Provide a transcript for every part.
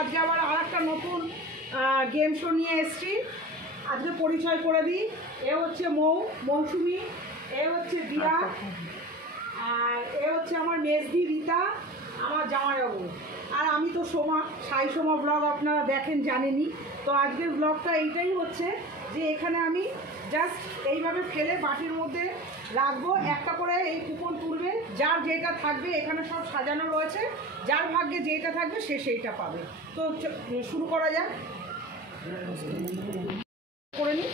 আজকে আবার আরেকটা নতুন গেম শো নিয়ে এসেছি। আজকে পরিচয় করে দিই, এ হচ্ছে মৌসুমি, এ হচ্ছে দিয়া, আর এ হচ্ছে আমার মেজদি রীতা, আমার জামাইবাবু, আর আমি তো সাই সোমা ব্লগ আপনারা দেখেন জানেনই। তো আজকের ব্লগটা এইটাই হচ্ছে যে এখানে আমি জাস্ট এইভাবে ফেলে বাটির মধ্যে রাখবো, একটা করে এই কুপন তুলবে, যার যেটা থাকবে এখানে সব সাজানো রয়েছে, যার ভাগ্যে যেটা থাকবে সে সেইটা পাবে। তো শুরু করা যাক, করে নিই।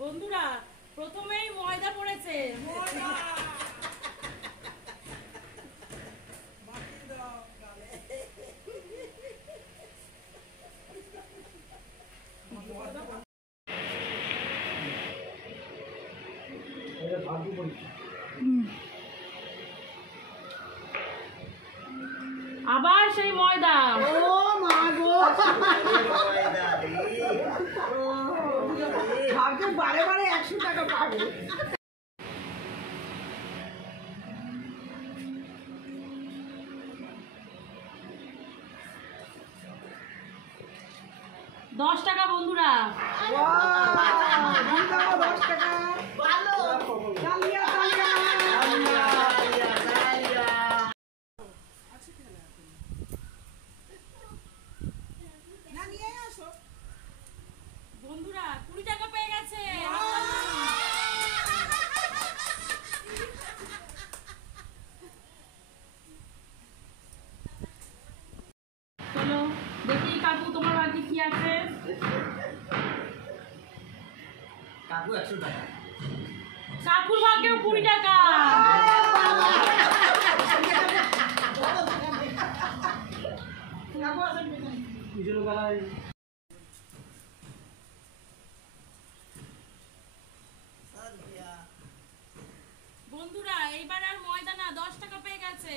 বন্ধুরা প্রথমেই ময়দা পড়েছে, আবার সেই ময়দা। ও মা গো, ভাবছে বারে বারে 100 টাকা পাবে। $10 বন্ধুরা। 10 টাকা ভালো, চালিয়া চালিয়া। বন্ধুরা 20 টাকা পেয়ে গেছে। চলো দেখি কাকু তোমার বাকি কি আছে। কাকু 100 টাকা, কাকুর ভাগ্যেও 20 টাকা। বন্ধুরা এইবার আর ময়দা না, 10 টাকা পেয়ে গেছে।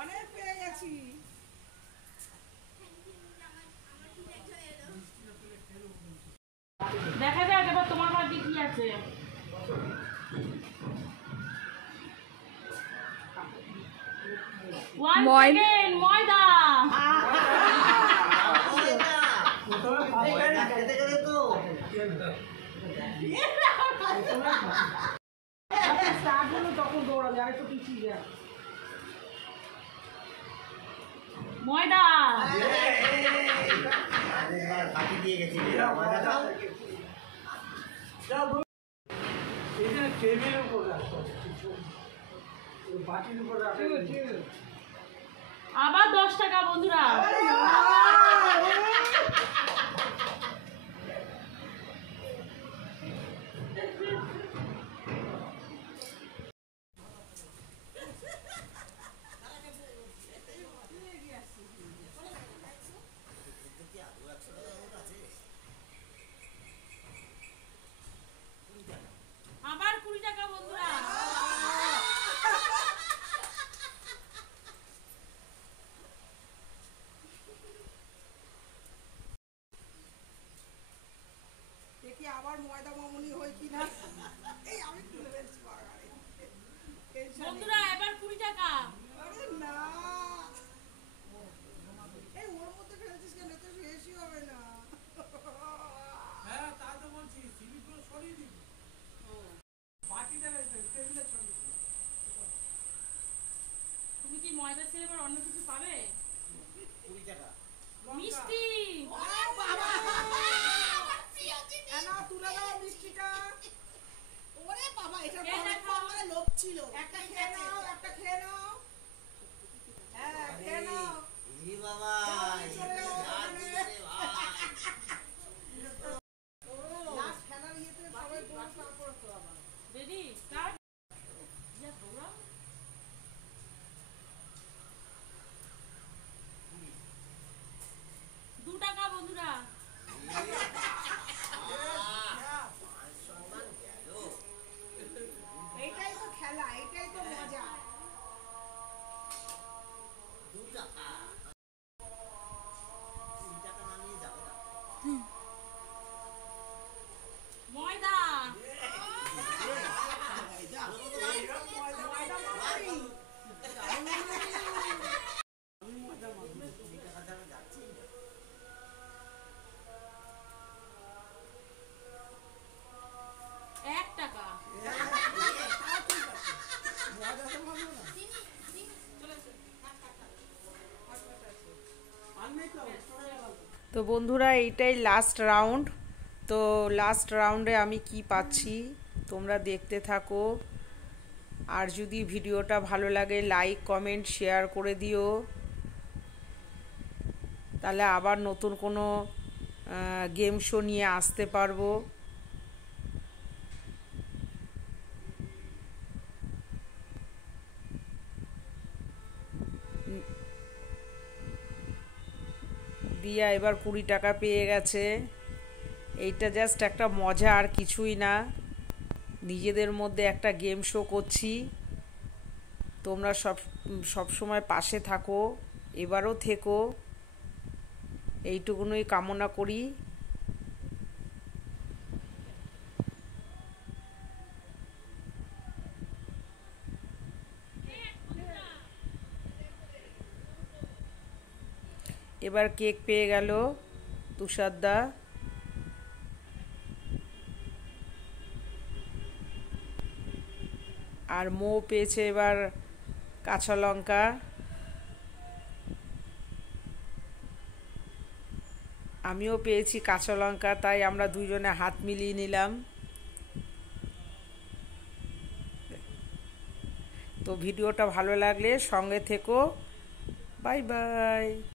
অনেক পেয়ে গেছি। দেখা যাক এবার তোমার ভাগ্যে কি আছে। ময়দা। খেতে গেলে তো তখন দৌড়াবে, আর একটু পিছিয়ে যায়। ময়দা। ফাঁকি দিয়ে গেছি। আবার 10 টাকা বন্ধুরা। আবার 20 টাকা বন্ধুরা। দেখি আবার ময়দা মামুনি হয় কিনা। এই আমি তুলে ফেলছি বন্ধুরা এবার 20 টাকা। আরে না, এই ওর মধ্যে ফেলছিস কেন? তো শেষই হবে না। হ্যাঁ তা তো বলছি, সিলিগুলো সরিয়ে দিবি। বাকিটা টেবিলে ছড়িয়ে দিবি। তুমি কি ময়দা ছেড়ে এবার অন্য কিছু পাবে? 20 টাকা মিষ্টি। তুলে দাও মিষ্টিটা। ওরে বাবা, এটা লোভ ছিল। একটা খেয়ে নাও, একটা খেয়ে নাও। হ্যাঁ খেয়ে নাও। এই বাবা রেডি স্টার্ট। ইয়া দৌড়াও। 2 টাকা বন্ধুরা। তো বন্ধুরা, এইটাই লাস্ট রাউন্ড। তো লাস্ট রাউন্ডে আমি কি পাচ্ছি তোমরা দেখতে থাকো। আর যদি ভিডিওটা ভালো লাগে লাইক কমেন্ট শেয়ার করে দিও, তাহলে আবার নতুন কোনো গেম শো নিয়ে আসতে পারবো। দিয়া এবার 20 টাকা পেয়ে গেছে। এইটা জাস্ট একটা মজা, আর কিছুই না। নিজেদের মধ্যে একটা গেম শো করছি। তোমরা সব সময় পাশে থাকো, এবারও থেকো, এইটুকুনই কামনা করি। এবার কেক পেয়ে গেল তুষারদা। আর মৌ পেয়েছে এবার কাঁচা লঙ্কা। আমিও পেয়েছি কাঁচা লঙ্কা, তাই আমরা দুজনে হাত মিলিয়ে নিলাম। তো ভিডিওটা ভালো লাগলে সঙ্গে থেকো। Bye bye.